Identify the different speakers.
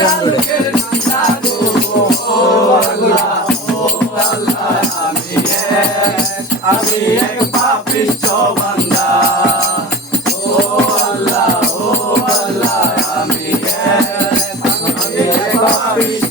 Speaker 1: Bengaluru Oh, Allah, oh, Allah, I'm here. I'm here. I'm here.